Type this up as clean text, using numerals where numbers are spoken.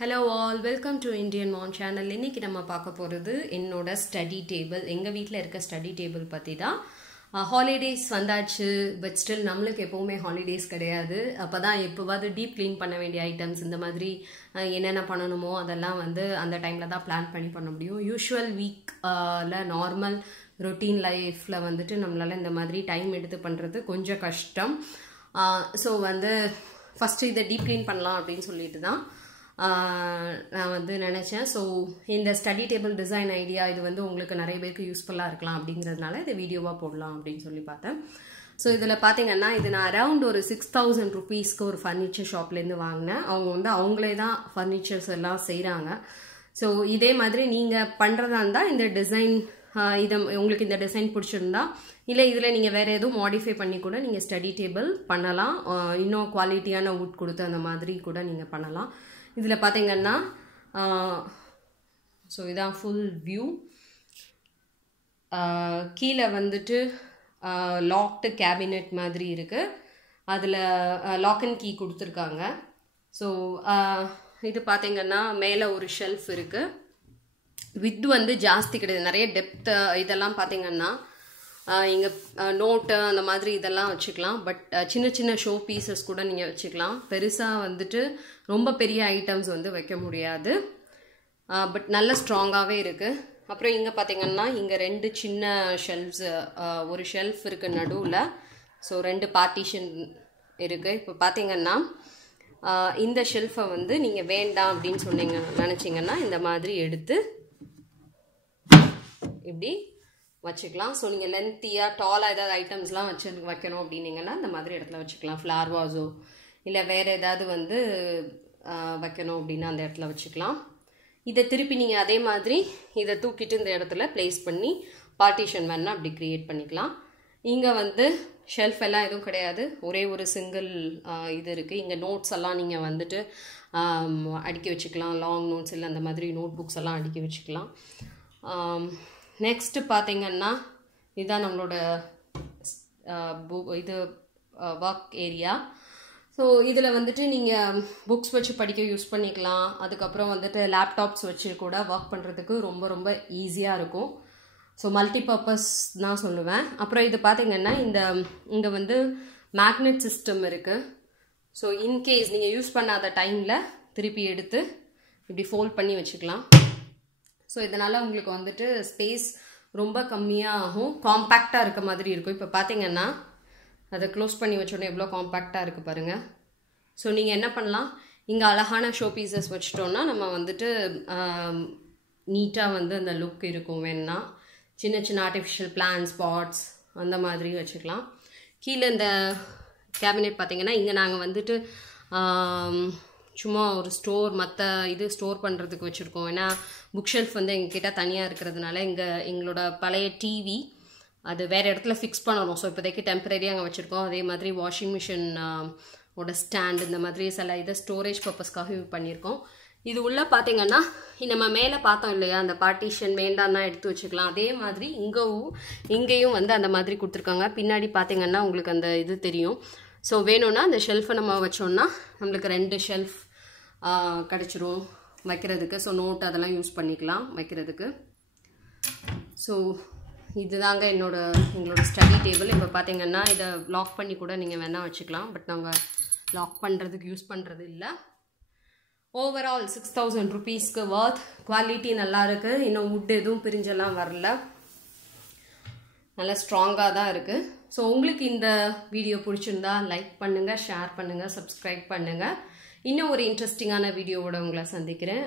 Hello all, welcome to Indian Mom channel. இன்னைக்கு நம்ம பார்க்க போறது என்னோட ஸ்டடி டேபிள். எங்க வீட்ல இருக்க ஸ்டடி டேபிள் பத்தி தான். ஹாலிடேஸ் வந்தாச்சு, பட் ஸ்டில் நம்மளுக்கு எப்பவுமே ஹாலிடேஸ் கிடையாது. அப்பதான் எப்பவாவது டீப் க்ளீன் பண்ண வேண்டிய ஐட்டம்ஸ் இந்த மாதிரி என்னென்ன பண்ணணுமோ அதெல்லாம் வந்து அந்த டைம்ல தான் பிளான் பண்ண முடியும். யூஷுவல் வீக்ல நார்மல் ரொட்டீன் லைஃப்ல வந்துட்டு நம்மளால இந்த மாதிரி டைம் எடுத்து பண்றது கொஞ்சம் கஷ்டம். ஸோ வந்து ஃபர்ஸ்ட் இதை டீப் க்ளீன் பண்ணலாம் அப்படின்னு சொல்லிட்டு தான் நான் வந்து நினச்சேன். ஸோ இந்த ஸ்டடி டேபிள் டிசைன் ஐடியா இது வந்து உங்களுக்கு நிறைய பேருக்கு யூஸ்ஃபுல்லாக இருக்கலாம் அப்படிங்கிறதுனால இதை வீடியோவாக போடலாம் அப்படின்னு சொல்லி பார்த்தேன். ஸோ இதில் பார்த்தீங்கன்னா இது நான் அரவுண்ட் ஒரு 6,000 rupeesக்கு ஒரு ஃபர்னிச்சர் ஷாப்லேருந்து வாங்கினேன். அவங்க வந்து அவங்களே தான் ஃபர்னிச்சர்ஸ் எல்லாம் செய்கிறாங்க. ஸோ இதே மாதிரி நீங்கள் பண்ணுறதா இருந்தால் இந்த டிசைன் உங்களுக்கு இந்த டிசைன் பிடிச்சிருந்தா இல்லை இதில் நீங்கள் வேறு எதுவும் மாடிஃபை பண்ணி கூட நீங்கள் ஸ்டடி டேபிள் பண்ணலாம். இன்னும் குவாலிட்டியான வுட் கொடுத்து அந்த மாதிரி கூட நீங்கள் பண்ணலாம். இதில் பார்த்தீங்கன்னா ஸோ இதான் ஃபுல் வியூ. கீழே வந்துட்டு லாக்டு கேபினெட் மாதிரி இருக்குது. அதில் லாக் அண்ட் கீ கொடுத்துருக்காங்க. ஸோ இது பார்த்தீங்கன்னா மேலே ஒரு ஷெல்ஃப் இருக்குது. வித் வந்து ஜாஸ்தி கிடையாது, நிறைய டெப்த். இதெல்லாம் பார்த்தீங்கன்னா இங்கே நோட்டு அந்த மாதிரி இதெல்லாம் வச்சுக்கலாம். பட் சின்ன சின்ன ஷோ பீசஸ் கூட நீங்கள் வச்சுக்கலாம். பெருசாக வந்துட்டு ரொம்ப பெரிய ஐட்டம்ஸ் வந்து வைக்க முடியாது. பட் நல்ல ஸ்ட்ராங்காகவே இருக்குது. அப்புறம் இங்கே பார்த்தீங்கன்னா இங்கே 2 சின்ன ஷெல்ஃப்ஸ், ஒரு ஷெல்ஃப் இருக்குது நடுவில். ஸோ 2 பார்ட்டிஷன் இருக்குது. இப்போ பார்த்தீங்கன்னா இந்த ஷெல்ஃபை வந்து நீங்கள் வேண்டாம் அப்படின்னு நினச்சிங்கன்னா இந்த மாதிரி எடுத்து இப்படி வச்சுக்கலாம். ஸோ நீங்கள் லென்த்தியாக டாலாக ஏதாவது ஐட்டம்ஸ்லாம் வைக்கணும் அப்படின்னீங்கன்னா இந்த மாதிரி இடத்துல வச்சுக்கலாம். ஃப்ளார் வாஸோ இல்லை வேறு ஏதாவது வந்து வைக்கணும் அப்படின்னா அந்த இடத்துல வச்சுக்கலாம். இதை திருப்பி நீங்கள் அதே மாதிரி இதை தூக்கிட்டு இந்த இடத்துல ப்ளேஸ் பண்ணி பார்ட்டிஷன் வேணால் அப்படி க்ரியேட் பண்ணிக்கலாம். இங்கே வந்து ஷெல்ஃப் எல்லாம் எதுவும் கிடையாது, ஒரே ஒரு சிங்கிள் இது இருக்குது. இங்கே நோட்ஸ் எல்லாம் நீங்கள் வந்துட்டு அடுக்கி வச்சுக்கலாம். லாங் நோட்ஸ் இல்லை அந்த மாதிரி நோட் புக்ஸ் எல்லாம் அடுக்கி வச்சுக்கலாம். நெக்ஸ்ட்டு பார்த்தீங்கன்னா இதுதான் நம்மளோட இது ஒர்க் ஏரியா. ஸோ இதில் வந்துட்டு நீங்கள் புக்ஸ் வச்சு படிக்க யூஸ் பண்ணிக்கலாம். அதுக்கப்புறம் வந்துட்டு லேப்டாப்ஸ் வச்சு கூட ஒர்க் பண்ணுறதுக்கு ரொம்ப ரொம்ப ஈஸியாக இருக்கும். ஸோ மல்டி பர்பஸ் தான் சொல்லுவேன். அப்புறம் இது பார்த்தீங்கன்னா இங்கே வந்து மேக்னெட் சிஸ்டம் இருக்குது. ஸோ இன்கேஸ் நீங்கள் யூஸ் பண்ணாத டைமில் திருப்பி எடுத்து இப்படி ஃபோல்ட் பண்ணி வச்சுக்கலாம். ஸோ இதனால் உங்களுக்கு வந்துட்டு ஸ்பேஸ் ரொம்ப கம்மியாக ஆகும், காம்பேக்டாக இருக்க மாதிரி இருக்கும். இப்போ பார்த்தீங்கன்னா அதை க்ளோஸ் பண்ணி வச்சோன்னே எவ்வளோ காம்பேக்டாக இருக்குது பாருங்கள். ஸோ நீங்கள் என்ன பண்ணலாம், இங்கே அழகான ஷோ பீசஸ் வச்சிட்டோன்னா நம்ம வந்துட்டு நீட்டாக வந்து அந்த லுக் இருக்கும். வேணுன்னா சின்ன சின்ன ஆர்டிஃபிஷியல் பிளான்ஸ், பாட்ஸ் அந்த மாதிரி வச்சுக்கலாம். கீழே இந்த கேபினெட் பார்த்தீங்கன்னா இங்கே நாங்கள் வந்துட்டு சும்மா ஒரு ஸ்டோர் மற்ற இது ஸ்டோர் பண்ணுறதுக்கு வச்சுருக்கோம். ஏன்னா புக் ஷெல்ஃப் வந்து எங்ககிட்ட தனியாக இருக்கிறதுனால எங்களோட பழைய டிவி அது வேறு இடத்துல ஃபிக்ஸ் பண்ணணும். ஸோ இப்போதைக்கு டெம்பரரியாக அங்கே வச்சுருக்கோம். அதே மாதிரி வாஷிங் மிஷின் ஓட ஸ்டாண்ட் இந்த மாதிரி சில இதை ஸ்டோரேஜ் பர்பஸ்க்காக யூஸ் பண்ணியிருக்கோம். இது உள்ளே பார்த்தீங்கன்னா நம்ம மேலே பார்த்தோம் இல்லையா, அந்த பார்ட்டிஷன் வேண்டான்னா எடுத்து வச்சுக்கலாம். அதே மாதிரி இங்கேயும் வந்து அந்த மாதிரி கொடுத்துருக்காங்க. பின்னாடி பார்த்தீங்கன்னா உங்களுக்கு அந்த இது தெரியும். ஸோ வேணும்னா அந்த ஷெல்ஃபை நம்ம வச்சோம்னா நம்மளுக்கு 2 ஷெல்ஃப் கிடச்சிரும் வைக்கிறதுக்கு. ஸோ நோட் அதெல்லாம் யூஸ் பண்ணிக்கலாம் வைக்கிறதுக்கு. ஸோ இதுதாங்க எங்களோட ஸ்டடி டேபிள். இப்போ பார்த்தீங்கன்னா இதை லாக் பண்ணி கூட நீங்கள் வேணால் வச்சுக்கலாம். பட் நாங்கள் லாக் பண்ணுறதுக்கு யூஸ் பண்ணுறது இல்லை. ஓவரால் 6,000 rupeesக்கு வர்த். குவாலிட்டி நல்லா இருக்குது. இன்னும் வுட் எதுவும் பிரிஞ்செல்லாம் வரல, நல்லா ஸ்ட்ராங்காக தான் இருக்குது. ஸோ உங்களுக்கு இந்த வீடியோ பிடிச்சிருந்தா லைக் பண்ணுங்கள், ஷேர் பண்ணுங்கள், சப்ஸ்கிரைப் பண்ணுங்கள். இன்னும் ஒரு இன்ட்ரெஸ்டிங்கான வீடியோவோட உங்களை சந்திக்கிறேன்.